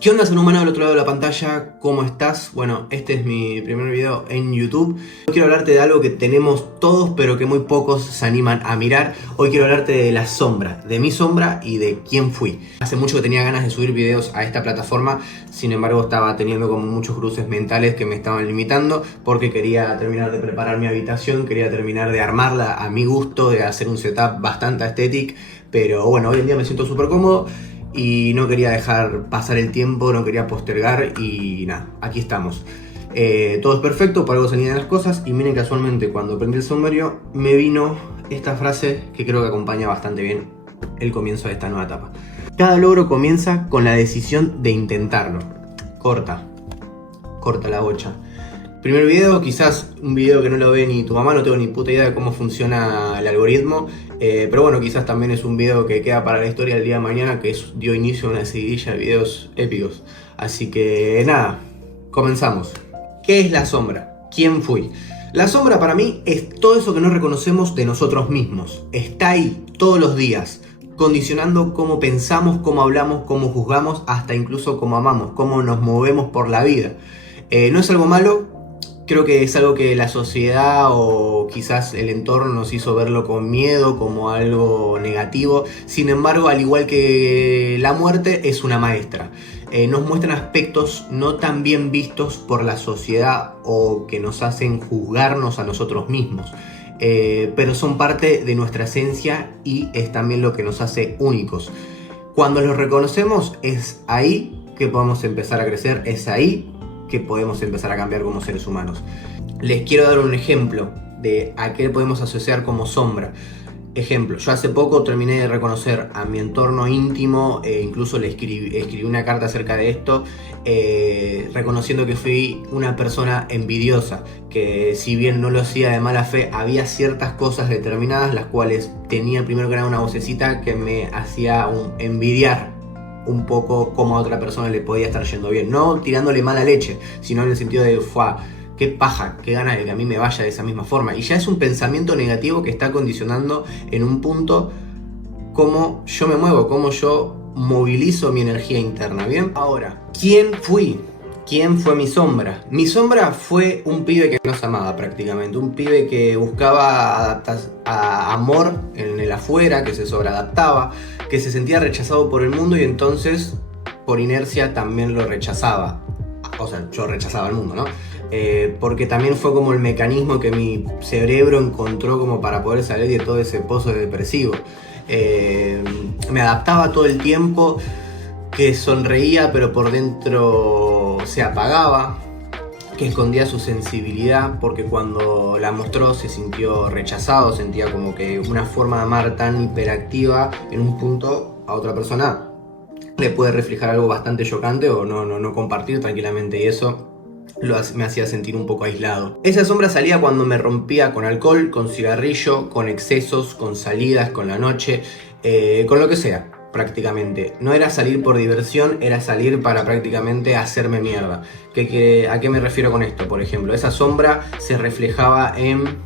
¿Qué onda, ser humano del otro lado de la pantalla? ¿Cómo estás? Bueno, este es mi primer video en YouTube. Hoy quiero hablarte de algo que tenemos todos, pero que muy pocos se animan a mirar. Hoy quiero hablarte de la sombra, de mi sombra y de quién fui. Hace mucho que tenía ganas de subir videos a esta plataforma, sin embargo estaba teniendo como muchos cruces mentales que me estaban limitando, porque quería terminar de preparar mi habitación, quería terminar de armarla a mi gusto, de hacer un setup bastante estético, pero bueno, hoy en día me siento súper cómodo. Y no quería dejar pasar el tiempo, no quería postergar y nada, aquí estamos. Todo es perfecto, por algo se alinean las cosas y miren, casualmente cuando prendí el saumerio me vino esta frase que creo que acompaña bastante bien el comienzo de esta nueva etapa. Cada logro comienza con la decisión de intentarlo. Corta la bocha. Primer video, quizás un video que no lo ve ni tu mamá, no tengo ni puta idea de cómo funciona el algoritmo, pero bueno, quizás también es un video que queda para la historia del día de mañana, que dio inicio a una seguidilla de videos épicos. Así que nada, comenzamos. ¿Qué es la sombra? ¿Quién fui? La sombra para mí es todo eso que no reconocemos de nosotros mismos. Está ahí todos los días, condicionando cómo pensamos, cómo hablamos, cómo juzgamos, hasta incluso cómo amamos, cómo nos movemos por la vida. No es algo malo. Creo que es algo que la sociedad o quizás el entorno nos hizo verlo con miedo, como algo negativo. Sin embargo, al igual que la muerte, es una maestra. Nos muestran aspectos no tan bien vistos por la sociedad o que nos hacen juzgarnos a nosotros mismos. Pero son parte de nuestra esencia y es también lo que nos hace únicos. Cuando los reconocemos, es ahí que podemos empezar a crecer, es ahí que podemos empezar a cambiar como seres humanos. Les quiero dar un ejemplo de a qué podemos asociar como sombra. Ejemplo, yo hace poco terminé de reconocer a mi entorno íntimo, incluso le escribí una carta acerca de esto, reconociendo que fui una persona envidiosa, que si bien no lo hacía de mala fe, había ciertas cosas determinadas las cuales tenía primero que nada una vocecita que me hacía envidiar un poco cómo a otra persona le podía estar yendo bien, no tirándole mala leche, sino en el sentido de qué paja, qué gana de que a mí me vaya de esa misma forma. Y ya es un pensamiento negativo que está condicionando en un punto cómo yo me muevo, cómo yo movilizo mi energía interna. Bien, ahora, ¿quién fui? ¿Quién fue mi sombra? Mi sombra fue un pibe que no se amaba prácticamente, un pibe que buscaba amor en el afuera, que se sobreadaptaba, que se sentía rechazado por el mundo y entonces por inercia también lo rechazaba. O sea, yo rechazaba al mundo, ¿no? Porque también fue como el mecanismo que mi cerebro encontró como para poder salir de todo ese pozo depresivo. Me adaptaba todo el tiempo, que sonreía pero por dentro se apagaba, que escondía su sensibilidad porque cuando la mostró se sintió rechazado, sentía como que una forma de amar tan hiperactiva en un punto a otra persona le puede reflejar algo bastante chocante o no compartir tranquilamente, y eso me hacía sentir un poco aislado. Esa sombra salía cuando me rompía con alcohol, con cigarrillo, con excesos, con salidas, con la noche, con lo que sea. Prácticamente, no era salir por diversión, era salir para prácticamente hacerme mierda. ¿A qué me refiero con esto? Por ejemplo, esa sombra se reflejaba en,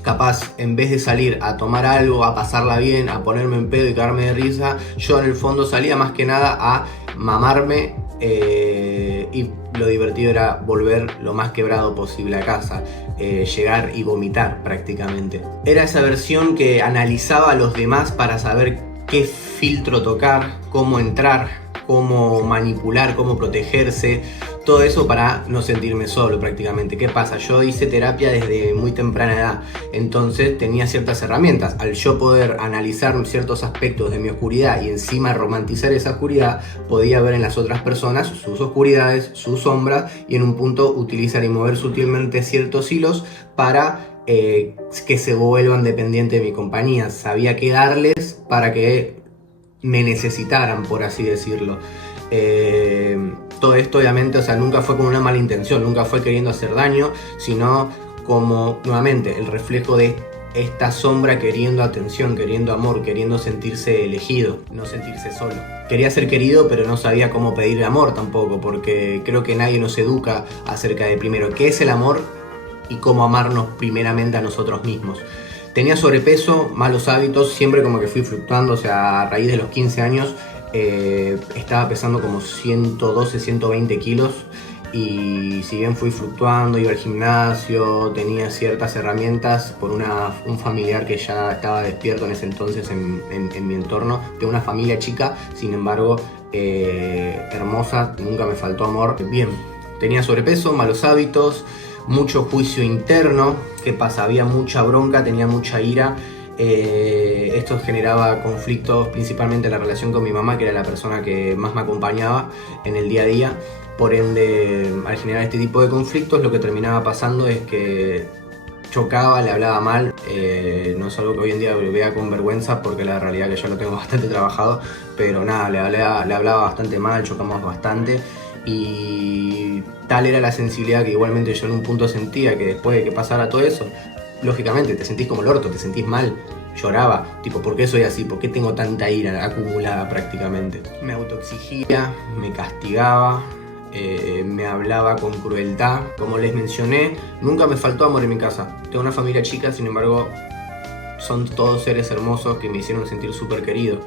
capaz, en vez de salir a tomar algo, a pasarla bien, a ponerme en pedo y cagarme de risa, yo en el fondo salía más que nada a mamarme, y lo divertido era volver lo más quebrado posible a casa, llegar y vomitar prácticamente. Era esa versión que analizaba a los demás para saber qué filtro tocar, cómo entrar, cómo manipular, cómo protegerse, todo eso para no sentirme solo prácticamente. ¿Qué pasa? Yo hice terapia desde muy temprana edad, entonces tenía ciertas herramientas. Al yo poder analizar ciertos aspectos de mi oscuridad y encima romantizar esa oscuridad, podía ver en las otras personas sus oscuridades, sus sombras, y en un punto utilizar y mover sutilmente ciertos hilos para que se vuelvan dependientes de mi compañía. Sabía qué darles para que me necesitaran, por así decirlo. Todo esto obviamente, o sea, nunca fue con una mala intención, nunca fue queriendo hacer daño, sino como, nuevamente, el reflejo de esta sombra queriendo atención, queriendo amor, queriendo sentirse elegido, no sentirse solo. Quería ser querido, pero no sabía cómo pedir amor tampoco, porque creo que nadie nos educa acerca de, primero, qué es el amor y cómo amarnos primeramente a nosotros mismos. Tenía sobrepeso, malos hábitos, siempre como que fui fluctuando, o sea, a raíz de los 15 años Estaba pesando como 112, 120 kilos y si bien fui fluctuando, iba al gimnasio, tenía ciertas herramientas por un familiar que ya estaba despierto en ese entonces en mi entorno, de una familia chica, sin embargo hermosa, nunca me faltó amor. Bien, tenía sobrepeso, malos hábitos, mucho juicio interno. ¿Qué pasa? Había mucha bronca, tenía mucha ira. Esto generaba conflictos principalmente en la relación con mi mamá, que era la persona que más me acompañaba en el día a día. Por ende, al generar este tipo de conflictos, lo que terminaba pasando es que chocaba, le hablaba mal. No es algo que hoy en día vea con vergüenza, porque la realidad es que ya lo tengo bastante trabajado, pero nada, le hablaba bastante mal, chocamos bastante. Y tal era la sensibilidad que igualmente yo en un punto sentía que después de que pasara todo eso, lógicamente te sentís como el orto, te sentís mal, lloraba, tipo, ¿por qué soy así? ¿Por qué tengo tanta ira acumulada prácticamente? Me autoexigía, me castigaba, me hablaba con crueldad. Como les mencioné, nunca me faltó amor en mi casa. Tengo una familia chica, sin embargo, son todos seres hermosos que me hicieron sentir súper querido.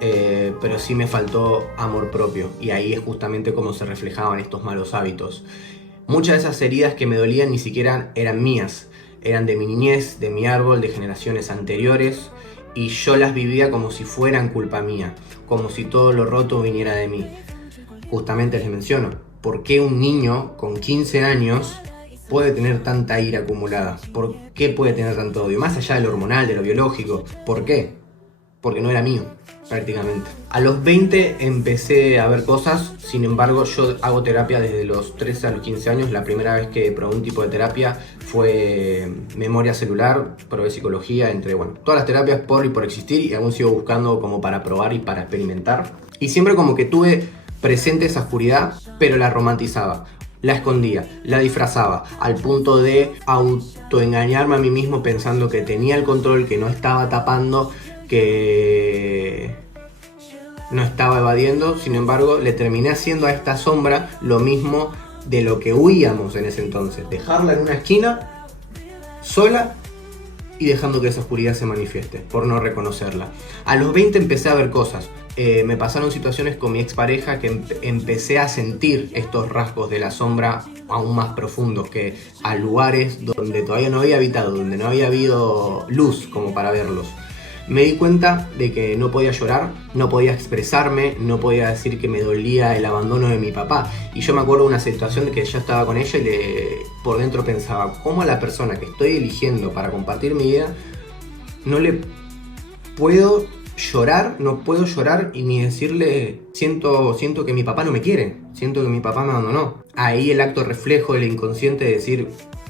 Pero sí me faltó amor propio, y ahí es justamente como se reflejaban estos malos hábitos. Muchas de esas heridas que me dolían ni siquiera eran mías, eran de mi niñez, de mi árbol, de generaciones anteriores, y yo las vivía como si fueran culpa mía, como si todo lo roto viniera de mí. Justamente les menciono, ¿por qué un niño con 15 años puede tener tanta ira acumulada? ¿Por qué puede tener tanto odio? Más allá de lo hormonal, de lo biológico, ¿por qué? Porque no era mío, prácticamente. A los 20 empecé a ver cosas, sin embargo yo hago terapia desde los 13 a los 15 años. La primera vez que probé un tipo de terapia fue memoria celular, probé psicología, entre todas las terapias por y por existir, y aún sigo buscando como para probar y para experimentar. Y siempre como que tuve presente esa oscuridad, pero la romantizaba. La escondía, la disfrazaba, al punto de autoengañarme a mí mismo pensando que tenía el control, que no estaba tapando, que no estaba evadiendo. Sin embargo, le terminé haciendo a esta sombra lo mismo de lo que huíamos en ese entonces: dejarla en una esquina, sola, y dejando que esa oscuridad se manifieste, por no reconocerla. A los 20 empecé a ver cosas. Me pasaron situaciones con mi expareja que empecé a sentir estos rasgos de la sombra aún más profundos, que a lugares donde todavía no había habitado, donde no había habido luz como para verlos. Me di cuenta de que no podía llorar, no podía expresarme, no podía decir que me dolía el abandono de mi papá. Y yo me acuerdo de una situación de que yo estaba con ella y por dentro pensaba, ¿cómo a la persona que estoy eligiendo para compartir mi vida no le puedo llorar? No puedo llorar y ni decirle, siento que mi papá no me quiere, siento que mi papá me abandonó. Ahí el acto reflejo del inconsciente de decir,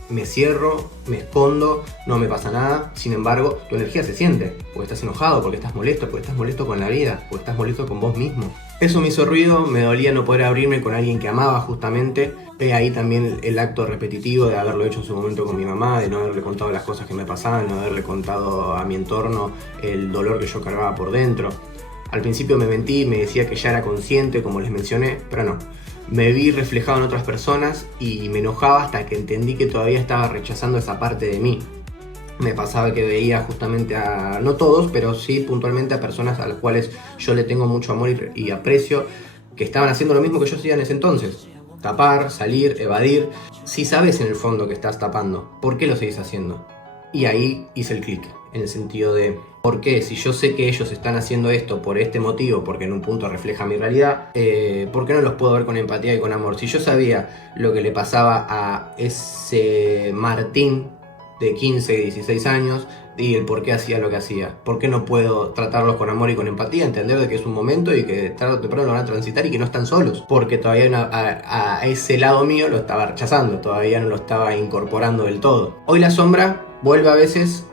me cierro, me escondo, no me pasa nada. Sin embargo, tu energía se siente, porque estás enojado, porque estás molesto con la vida, porque estás molesto con vos mismo. Eso me hizo ruido, me dolía no poder abrirme con alguien que amaba justamente. Ahí también el acto repetitivo de haberlo hecho en su momento con mi mamá, de no haberle contado las cosas que me pasaban, no haberle contado a mi entorno el dolor que yo cargaba por dentro. Al principio me mentí, me decía que ya era consciente, como les mencioné, pero no. Me vi reflejado en otras personas y me enojaba hasta que entendí que todavía estaba rechazando esa parte de mí. Me pasaba que veía justamente a, no todos, pero sí puntualmente a personas a las cuales yo le tengo mucho amor y aprecio, que estaban haciendo lo mismo que yo hacía en ese entonces. Tapar, salir, evadir. Si sabes en el fondo que estás tapando, ¿por qué lo seguís haciendo? Y ahí hice el clic, en el sentido de, ¿por qué? Si yo sé que ellos están haciendo esto por este motivo, porque en un punto refleja mi realidad, ¿por qué no los puedo ver con empatía y con amor? Si yo sabía lo que le pasaba a ese Martín de 15, 16 años y el por qué hacía lo que hacía, ¿por qué no puedo tratarlos con amor y con empatía? Entender de que es un momento y que tarde o temprano lo van a transitar y que no están solos, porque todavía a ese lado mío lo estaba rechazando, todavía no lo estaba incorporando del todo. Hoy la sombra vuelve a veces,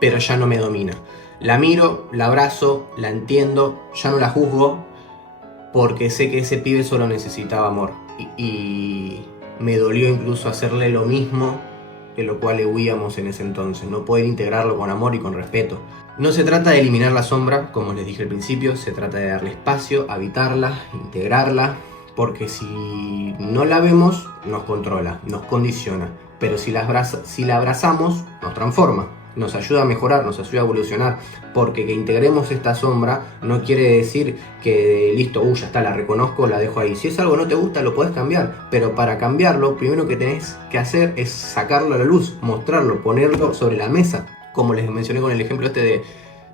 pero ya no me domina. La miro, la abrazo, la entiendo, ya no la juzgo, porque sé que ese pibe solo necesitaba amor. Y me dolió incluso hacerle lo mismo de lo cual le huíamos en ese entonces, no poder integrarlo con amor y con respeto. No se trata de eliminar la sombra, como les dije al principio, se trata de darle espacio, habitarla, integrarla, porque si no la vemos, nos controla, nos condiciona, pero si la abrazamos, nos transforma. nos ayuda a mejorar, nos ayuda a evolucionar, porque que integremos esta sombra no quiere decir que listo, ya está, la reconozco, la dejo ahí. Si es algo que no te gusta, lo podés cambiar, pero para cambiarlo, primero que tenés que hacer es sacarlo a la luz, mostrarlo, ponerlo sobre la mesa. Como les mencioné con el ejemplo este de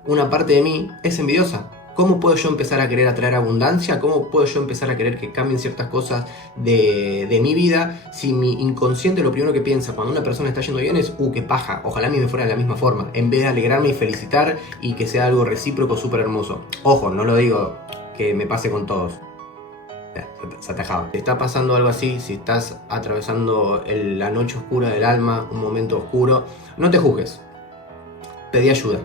una parte de mí es envidiosa. ¿Cómo puedo yo empezar a querer atraer abundancia? ¿Cómo puedo yo empezar a querer que cambien ciertas cosas de mi vida? Si mi inconsciente lo primero que piensa cuando una persona está yendo bien es qué paja, ojalá a mí me fuera de la misma forma, en vez de alegrarme y felicitar y que sea algo recíproco súper hermoso. Ojo, no lo digo que me pase con todos. Se atajaba. Si está pasando algo así, si estás atravesando la noche oscura del alma, un momento oscuro, no te juzgues. Pedí ayuda.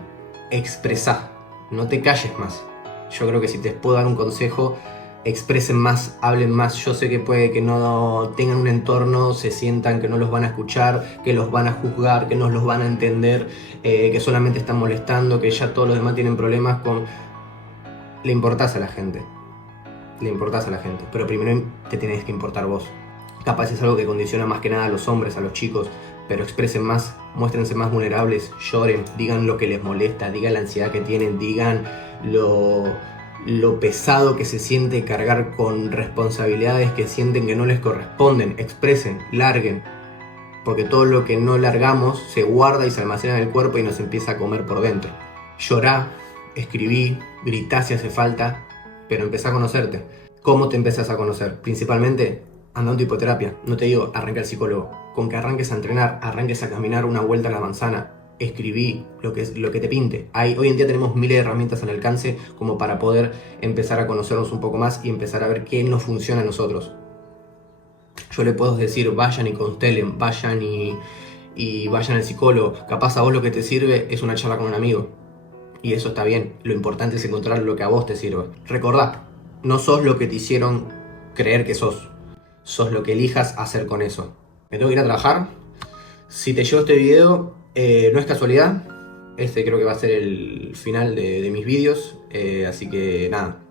Expresá. No te calles más. Yo creo que si te puedo dar un consejo, expresen más, hablen más. Yo sé que puede que no tengan un entorno, se sientan que no los van a escuchar, que los van a juzgar, que no los van a entender, que solamente están molestando, que ya todos los demás tienen problemas con... Le importás a la gente. Le importás a la gente. Pero primero te tenés que importar vos. Capaz es algo que condiciona más que nada a los hombres, a los chicos, pero expresen más, muéstrense más vulnerables, lloren, digan lo que les molesta, digan la ansiedad que tienen, digan lo pesado que se siente cargar con responsabilidades que sienten que no les corresponden, expresen, larguen, porque todo lo que no largamos se guarda y se almacena en el cuerpo y nos empieza a comer por dentro. Llorá, escribí, gritá si hace falta, pero empezá a conocerte. ¿Cómo te empezás a conocer? Principalmente anda a un tipo de terapia. No te digo arranca al psicólogo. Con que arranques a entrenar, arranques a caminar una vuelta a la manzana, escribí lo que te pinte. Hoy en día tenemos miles de herramientas al alcance como para poder empezar a conocernos un poco más y empezar a ver qué nos funciona a nosotros. Yo le puedo decir, vayan y constelen, vayan y vayan al psicólogo. Capaz a vos lo que te sirve es una charla con un amigo. Y eso está bien. Lo importante es encontrar lo que a vos te sirve. Recordá, no sos lo que te hicieron creer que sos. Sos lo que elijas hacer con eso. Me tengo que ir a trabajar. Si te llegó este video, no es casualidad. Este creo que va a ser el final de mis vídeos. Así que nada.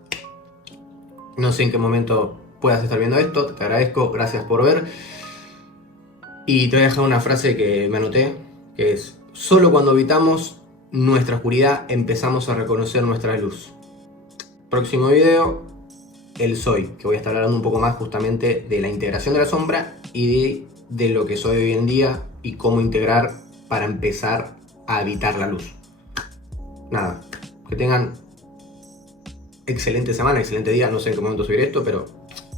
No sé en qué momento puedas estar viendo esto. Te agradezco. Gracias por ver. Y te voy a dejar una frase que me anoté. Que es: solo cuando habitamos nuestra oscuridad empezamos a reconocer nuestra luz. Próximo video, el soy, que voy a estar hablando un poco más justamente de la integración de la sombra y de lo que soy hoy en día y cómo integrar para empezar a habitar la luz. Nada, que tengan excelente semana, excelente día, no sé en qué momento subir esto, pero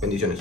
bendiciones.